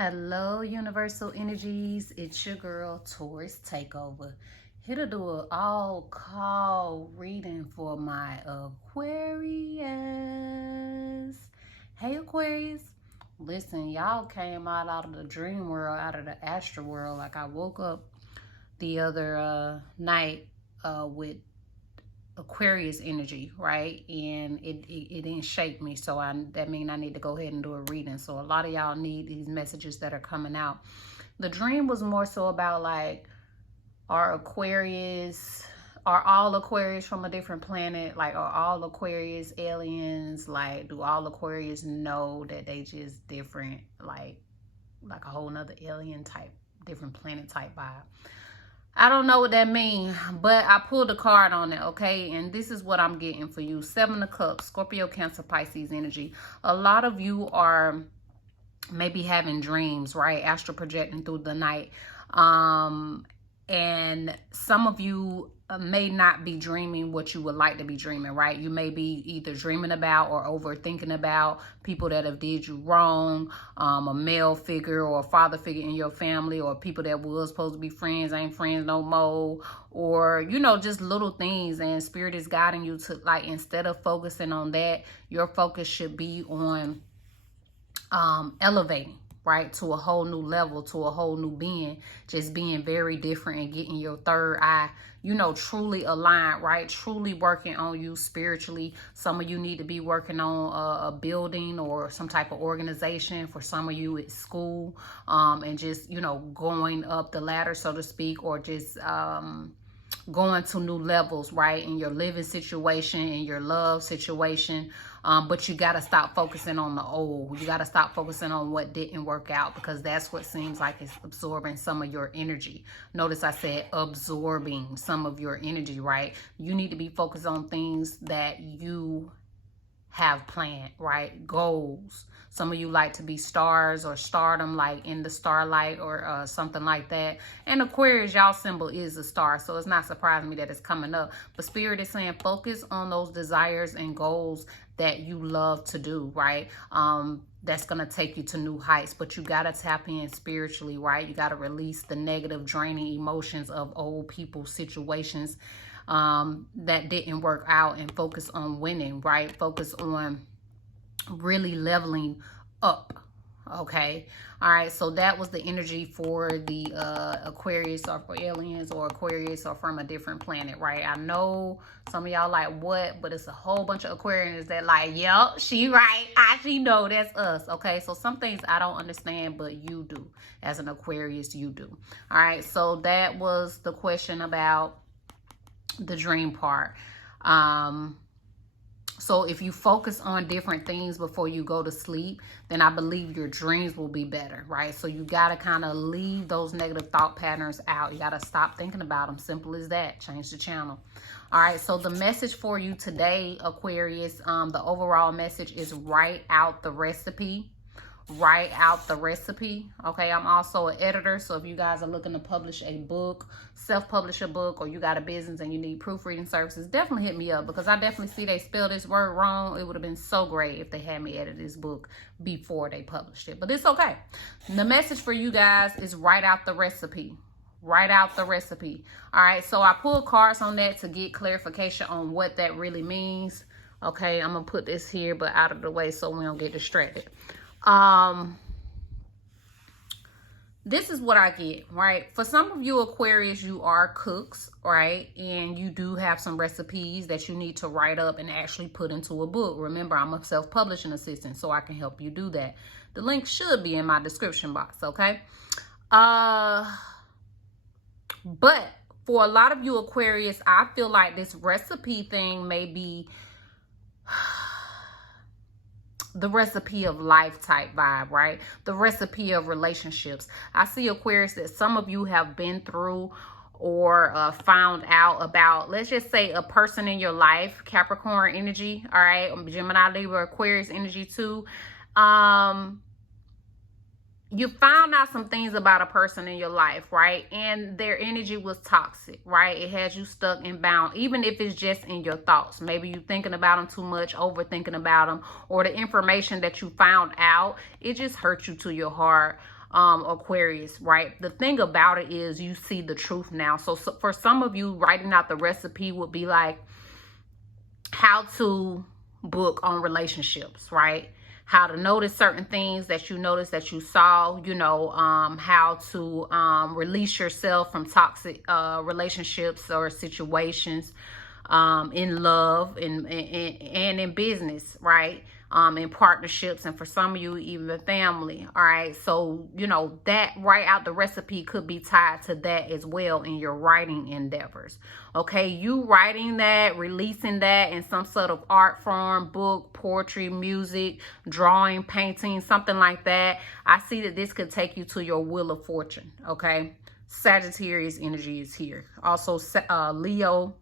Hello, Universal Energies. It's your girl, TaurusTakeover. Here to do an all-call reading for my Aquarius. Hey, Aquarius. Listen, y'all came out of the dream world, out of the astral world. Like I woke up the other night with Aquarius energy, right? And it didn't shake me, so that means I need to go ahead and do a reading. So a lot of y'all need these messages that are coming out. The dream was more so about like, are all Aquarius from a different planet? Like, are all Aquarius aliens? Like, do all Aquarius know that they just different, like a whole nother alien type, different planet type vibe? I don't know what that means, but I pulled a card on it, okay? And this is what I'm getting for you. 7 of Cups, Scorpio, Cancer, Pisces energy. A lot of you are maybe having dreams, right? Astral projecting through the night. And some of you may not be dreaming what you would like to be dreaming, right? You may be either dreaming about or overthinking about people that have did you wrong, a male figure or a father figure in your family, or people that was supposed to be friends ain't friends no more, or, you know, just little things. And Spirit is guiding you to, like, instead of focusing on that, your focus should be on elevating, right, to a whole new level, to a whole new being, just being very different and getting your third eye, you know, truly aligned, right? Truly working on you spiritually. Some of you need to be working on a building or some type of organization. For some of you, it's school, and just, you know, going up the ladder, so to speak, or just going to new levels, right, in your living situation, in your love situation. But you got to stop focusing on the old. You got to stop focusing on what didn't work out, because that's what seems like it's absorbing some of your energy. Notice I said absorbing some of your energy, right? You need to be focused on things that you have planned, right? Goals. Some of you like to be stars or stardom, like in the starlight or something like that. And Aquarius, y'all symbol is a star, so it's not surprising me that it's coming up. But Spirit is saying focus on those desires and goals that you love to do, right? That's going to take you to new heights, but you got to tap in spiritually, right? You got to release the negative, draining emotions of old people, situations that didn't work out, and focus on winning, right? Focus on really leveling up. Okay. All right. So that was the energy for the Aquarius, or for aliens, or Aquarius, or from a different planet, right? I know some of y'all like, what? But it's a whole bunch of Aquarians that like, yep, she right. She know that's us. Okay. So some things I don't understand, but you do. As an Aquarius, you do. All right. So that was the question about the dream part. So if you focus on different things before you go to sleep, then I believe your dreams will be better, right? So you got to kind of leave those negative thought patterns out. You got to stop thinking about them. Simple as that. Change the channel. All right. So the message for you today, Aquarius, the overall message is write out the recipe. Write out the recipe. Okay, I'm also an editor, so if you guys are looking to publish a book, self-publish a book, or you got a business and you need proofreading services, definitely hit me up, because I definitely see they spell this word wrong. It would have been so great if they had me edit this book before they published it, but it's okay. The message for you guys is write out the recipe. Write out the recipe. All right, so I pulled cards on that to get clarification on what that really means. Okay, I'm gonna put this here but out of the way so we don't get distracted. This is what I get, right? For some of you Aquarius, you are cooks, right? And you do have some recipes that you need to write up and actually put into a book. Remember, I'm a self-publishing assistant, so I can help you do that. The link should be in my description box, okay? But for a lot of you Aquarius, I feel like this recipe thing may be the recipe of life type vibe, right? The recipe of relationships. I see Aquarius that some of you have been through or found out about, let's just say, a person in your life, Capricorn energy, all right? Gemini, Libra, Aquarius energy too. You found out some things about a person in your life, right? And their energy was toxic, right? It has you stuck and bound, even if it's just in your thoughts. Maybe you're thinking about them too much, overthinking about them, or the information that you found out, it just hurt you to your heart. Aquarius, right? The thing about it is you see the truth now. So for some of you, writing out the recipe would be like how to book on relationships, right? How to notice certain things that you noticed that you saw, you know, how to release yourself from toxic relationships or situations, in love and in business, right? In partnerships, and for some of you, even family. All right. So, you know, that write out the recipe could be tied to that as well in your writing endeavors. Okay. You writing that, releasing that in some sort of art form, book, poetry, music, drawing, painting, something like that. I see that this could take you to your wheel of fortune. Okay. Sagittarius energy is here. Also, Leo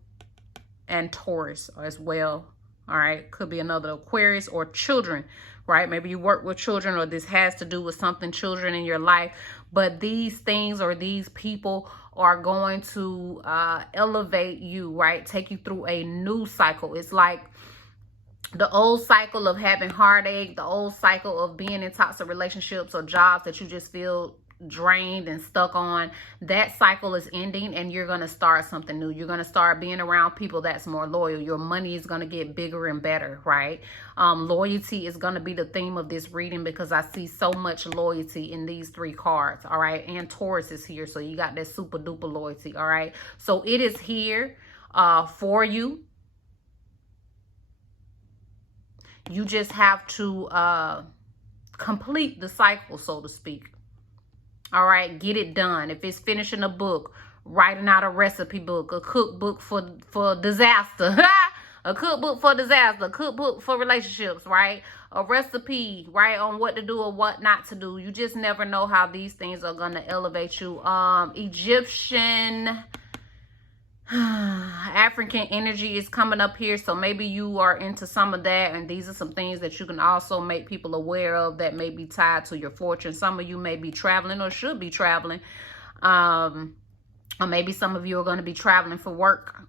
and Taurus as well. All right, could be another Aquarius or children, right? Maybe you work with children, or this has to do with something children in your life. But these things or these people are going to elevate you, right? Take you through a new cycle. It's like the old cycle of having heartache, the old cycle of being in toxic relationships or jobs that you just feel drained and stuck on. That cycle is ending, and you're going to start something new. You're going to start being around people that's more loyal. Your money is going to get bigger and better, right? Loyalty is going to be the theme of this reading, because I see so much loyalty in these three cards. All right. And Taurus is here. So you got that super duper loyalty. All right. So it is here for you. You just have to complete the cycle, so to speak. All right, get it done. If it's finishing a book, writing out a recipe book, a cookbook for disaster, a cookbook for disaster, a cookbook for relationships, right? A recipe, right, on what to do or what not to do. You just never know how these things are going to elevate you. Egyptian, African energy is coming up here, so maybe you are into some of that, and these are some things that you can also make people aware of that may be tied to your fortune. Some of you may be traveling or should be traveling, or maybe some of you are going to be traveling for work.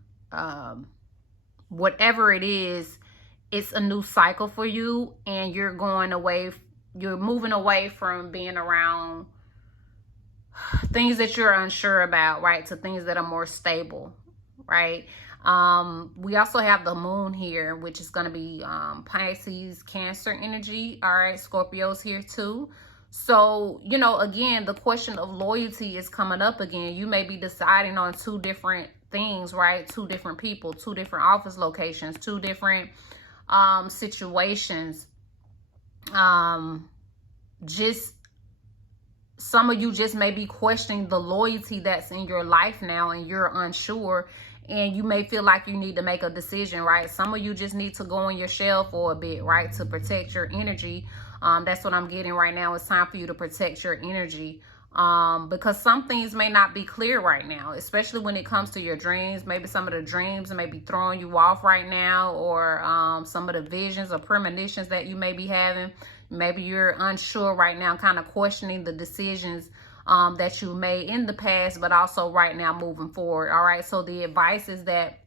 Whatever it is, it's a new cycle for you, and you're moving away from being around things that you're unsure about, right, to things that are more stable, right? We also have the moon here, which is going to be Pisces, Cancer energy. All right, Scorpio's here too. So, you know, again, the question of loyalty is coming up again. You may be deciding on two different things, right? Two different people, two different office locations, two different situations. Just some of you just may be questioning the loyalty that's in your life now, and you're unsure, and you may feel like you need to make a decision, right? Some of you just need to go in your shell for a bit, right, to protect your energy. That's what I'm getting right now. It's time for you to protect your energy, because some things may not be clear right now, especially when it comes to your dreams. Maybe some of the dreams may be throwing you off right now, or some of the visions or premonitions that you may be having. Maybe you're unsure right now, kind of questioning the decisions that you made in the past, but also right now moving forward. All right. So the advice is that,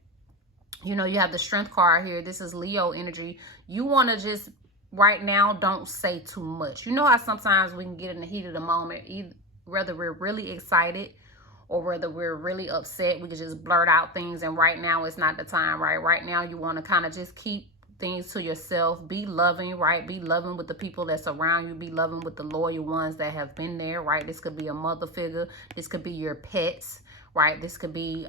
you know, you have the Strength card here. This is Leo energy. You want to just right now, don't say too much. You know how sometimes we can get in the heat of the moment, whether we're really excited or whether we're really upset, we can just blurt out things. And right now it's not the time, right? Right now you want to kind of just keep things to yourself. Be loving, right? Be loving with the people that's around you. Be loving with the loyal ones that have been there, right? This could be a mother figure. This could be your pets, right? This could be,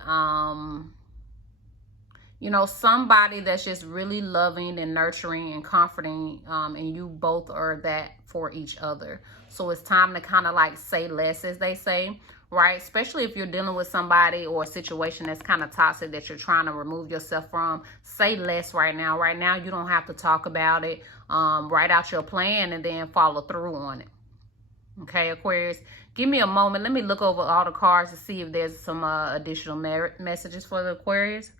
you know, somebody that's just really loving and nurturing and comforting, and you both are that for each other. So it's time to kind of like say less, as they say, right? Especially if you're dealing with somebody or a situation that's kind of toxic that you're trying to remove yourself from. Say less right now. Right now, you don't have to talk about it. Write out your plan and then follow through on it. Okay, Aquarius, give me a moment. Let me look over all the cards to see if there's some additional messages for the Aquarius.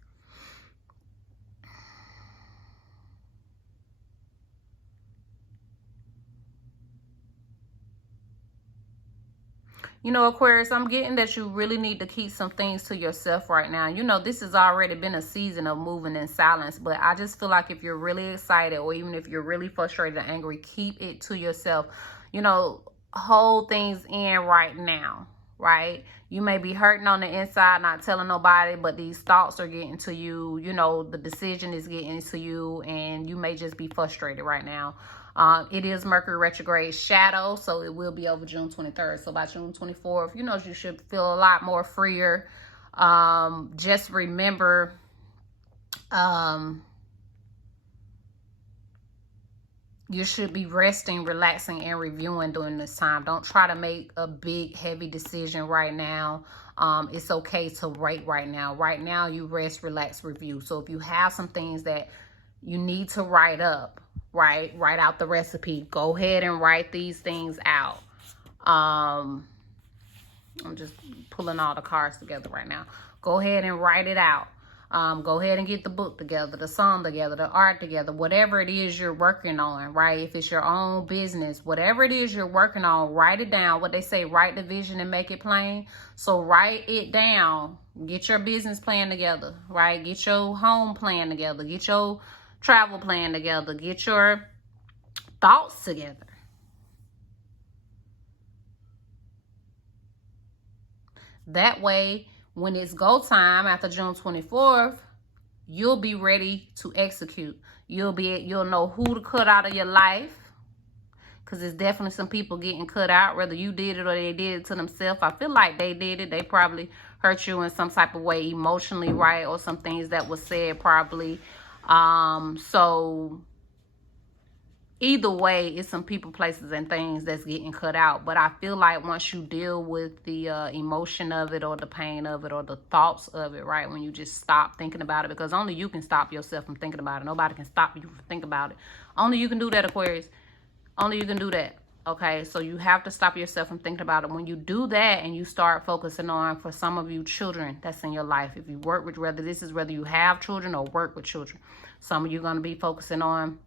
You know, Aquarius, I'm getting that you really need to keep some things to yourself right now. You know, this has already been a season of moving in silence, but I just feel like if you're really excited or even if you're really frustrated and angry, keep it to yourself. You know, hold things in right now, right? You may be hurting on the inside, not telling nobody, but these thoughts are getting to you. You know, the decision is getting to you, and you may just be frustrated right now. It is Mercury retrograde shadow, so it will be over June 23rd. So by June 24th, you know, you should feel a lot more freer. Just remember, you should be resting, relaxing, and reviewing during this time. Don't try to make a big, heavy decision right now. It's okay to wait right now. Right now, you rest, relax, review. So if you have some things that you need to write up, right? Write out the recipe. Go ahead and write these things out. I'm just pulling all the cards together right now. Go ahead and write it out. Go ahead and get the book together, the song together, the art together, whatever it is you're working on, right? If it's your own business, whatever it is you're working on, write it down. What they say, write the vision and make it plain. So write it down. Get your business plan together, right? Get your home plan together. Get your travel plan together. Get your thoughts together. That way, when it's go time after June 24th, you'll be ready to execute. You'll know who to cut out of your life, because there's definitely some people getting cut out, whether you did it or they did it to themselves. I feel like they did it. They probably hurt you in some type of way emotionally, right? Or some things that was said probably. So either way, it's some people, places, and things that's getting cut out. But I feel like once you deal with the emotion of it, or the pain of it, or the thoughts of it, right, when you just stop thinking about it, because only you can stop yourself from thinking about it. Nobody can stop you from thinking about it. Only you can do that, Aquarius. Only you can do that. Okay, so you have to stop yourself from thinking about it. When you do that and you start focusing on, for some of you, children that's in your life. If you work with, whether you have children or work with children, some of you are going to be focusing on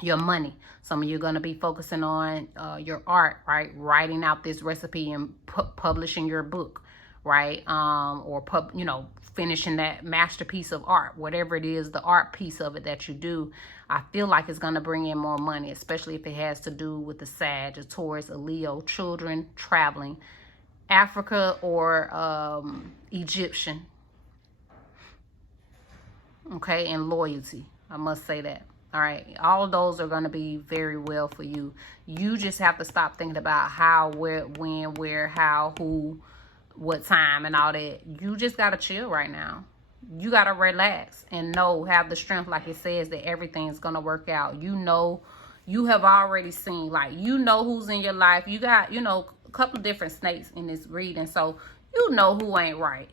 your money. Some of you are going to be focusing on your art, right? Writing out this recipe and publishing your book, right? Or finishing that masterpiece of art, whatever it is, the art piece of it that you do. I feel like it's going to bring in more money, especially if it has to do with the Sag, a Taurus, a Leo, children, traveling, Africa, or Egyptian. Okay, and loyalty. I must say that. All right, all of those are going to be very well for you. You just have to stop thinking about how, where, when, where, how, who, what time, and all that. You just got to chill right now. You got to relax and have the strength, like it says, that everything's going to work out. You know, you have already seen, like, you know who's in your life. You got, a couple of different snakes in this reading, so you know who ain't right.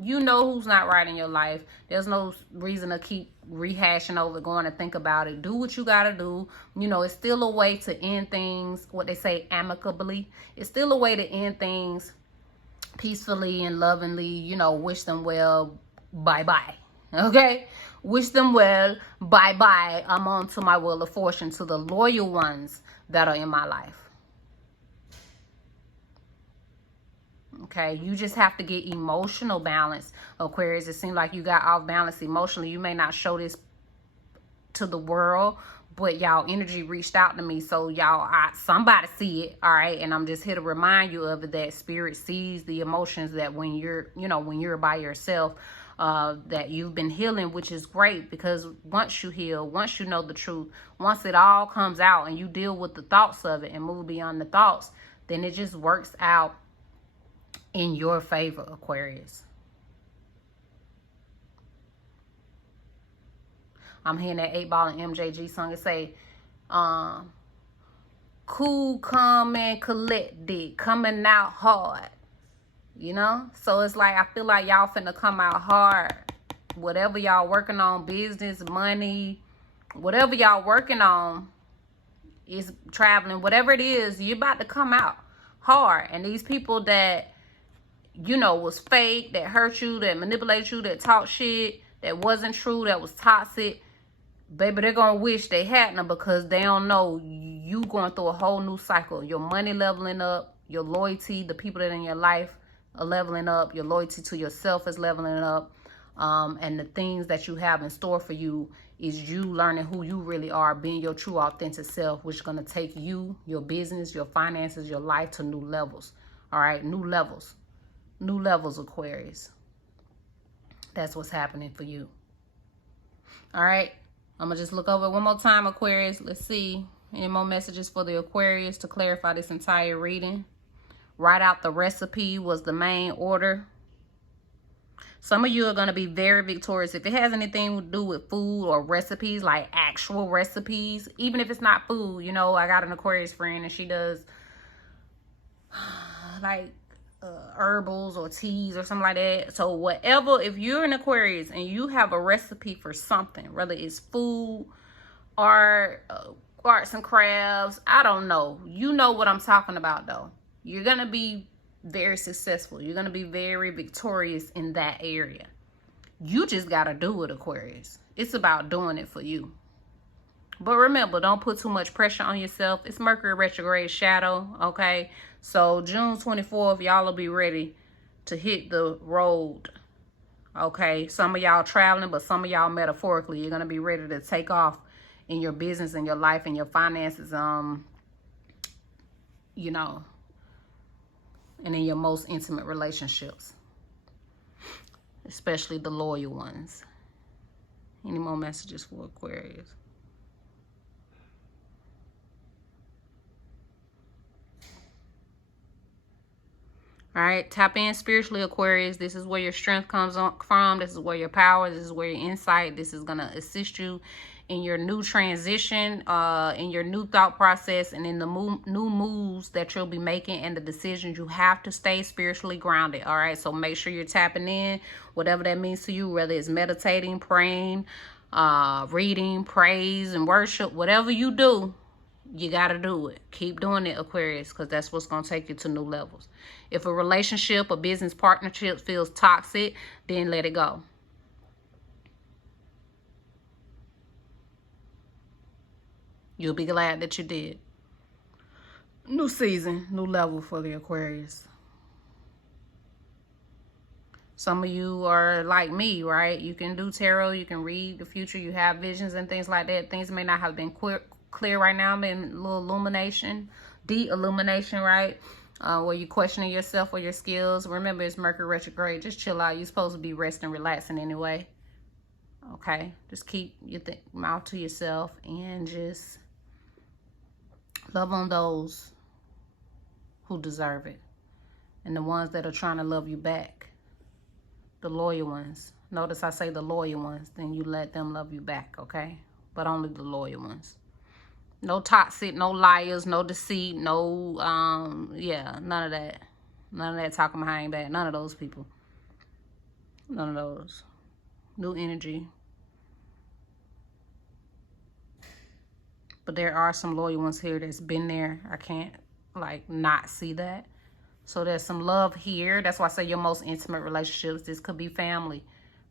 You know who's not right in your life. There's no reason to keep rehashing over, going to think about it. Do what you got to do. It's still a way to end things, what they say, amicably. It's still a way to end things peacefully and lovingly. Wish them well. Bye-bye. Okay? Wish them well. Bye-bye. I'm on to my wheel of fortune, to the loyal ones that are in my life. Okay, you just have to get emotional balance, Aquarius. It seems like you got off balance emotionally. You may not show this to the world, but y'all energy reached out to me. So somebody see it, all right? And I'm just here to remind you of it, that spirit sees the emotions, that when you're by yourself, that you've been healing, which is great, because once you heal, once you know the truth, once it all comes out and you deal with the thoughts of it and move beyond the thoughts, then it just works out in your favor, Aquarius. I'm hearing that 8 Ball and MJG song. It say, cool, calm, and collected, coming out hard. So it's like, I feel like y'all finna come out hard. Whatever y'all working on, business, money, whatever y'all working on, is traveling, whatever it is, you're about to come out hard. And these people that was fake, that hurt you, that manipulated you, that talk shit, that wasn't true, that was toxic, baby, they're gonna wish they hadn't, because they don't know you going through a whole new cycle. Your money leveling up, your loyalty, the people that are in your life are leveling up, your loyalty to yourself is leveling up, and the things that you have in store for you is you learning who you really are, being your true authentic self, which is going to take you, your business, your finances, your life to new levels. All right, new levels, Aquarius. That's what's happening for you. All right, I'm gonna just look over it one more time, Aquarius. Let's see any more messages for the Aquarius to clarify this entire reading. Write out the recipe was the main order. Some of you are going to be very victorious. If it has anything to do with food or recipes, like actual recipes, even if it's not food, you know, I got an Aquarius friend and she does like herbals or teas or something like that. So whatever, if you're an Aquarius and you have a recipe for something, whether it's food, art, arts and crafts, I don't know. You know what I'm talking about though. You're going to be very successful. You're going to be very victorious in that area. You just got to do it, Aquarius. It's about doing it for you. But remember, don't put too much pressure on yourself. It's Mercury retrograde shadow, okay? So June 24th, y'all will be ready to hit the road, okay? Some of y'all traveling, but some of y'all metaphorically, you're going to be ready to take off in your business and your life and your finances, you know, and in your most intimate relationships, especially the loyal ones. Any more messages for Aquarius? All right, tap in spiritually, Aquarius. This is where your strength comes from. This is where your power, this is where your insight, this is going to assist you in your new transition, in your new thought process, and in the new moves that you'll be making and the decisions. You have to stay spiritually grounded, all right? So make sure you're tapping in, whatever that means to you, whether it's meditating, praying, reading, praise, and worship. Whatever you do, you got to do it. Keep doing it, Aquarius, because that's what's going to take you to new levels. If a relationship, a business partnership feels toxic, then let it go. You'll be glad that you did. New season, new level for the Aquarius. Some of you are like me, right? You can do tarot, you can read the future, you have visions and things like that. Things may not have been clear right now, been a little illumination, de-illumination, right? Where you're questioning yourself or your skills. Remember, it's Mercury retrograde. Just chill out. You're supposed to be resting, relaxing anyway. Okay? Just keep your mouth to yourself and just love on those who deserve it. And the ones that are trying to love you back. The loyal ones. Notice I say the loyal ones. Then you let them love you back, okay? But only the loyal ones. No toxic, no liars, no deceit, no, yeah, none of that. None of that talking behind back. None of those people. None of those. New energy. But there are some loyal ones here that's been there. I can't, like, not see that. So there's some love here. That's why I say your most intimate relationships. This could be family,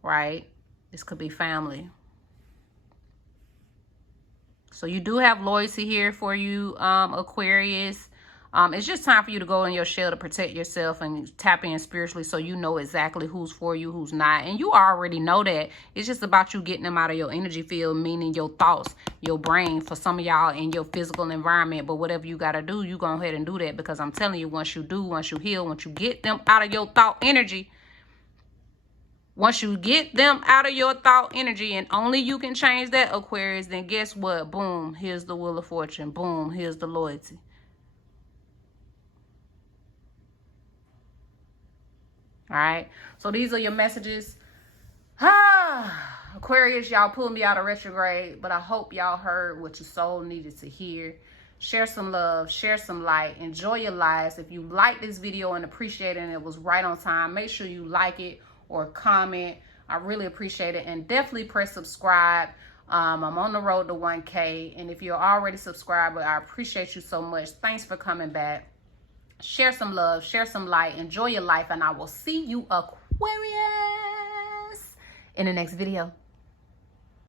right? This could be family. So you do have loyalty here for you, Aquarius. It's just time for you to go in your shell to protect yourself and tap in spiritually so you know exactly who's for you, who's not. And you already know that. It's just about you getting them out of your energy field, meaning your thoughts, your brain, for some of y'all in your physical environment. But whatever you got to do, you go ahead and do that, because I'm telling you, once you do, once you heal, once you get them out of your thought energy, once you get them out of your thought energy, and only you can change that, Aquarius, then guess what? Boom, here's the Wheel of Fortune. Boom, here's the loyalty. All right, so these are your messages. Aquarius, y'all pulled me out of retrograde, but I hope y'all heard what your soul needed to hear. Share some love, share some light, enjoy your lives. If you like this video and appreciate it and it was right on time, make sure you like it or comment. I really appreciate it. And definitely press subscribe. I'm on the road to 1K. And if you're already subscribed, I appreciate you so much. Thanks for coming back. Share some love, share some light, enjoy your life, and I will see you, Aquarius, in the next video.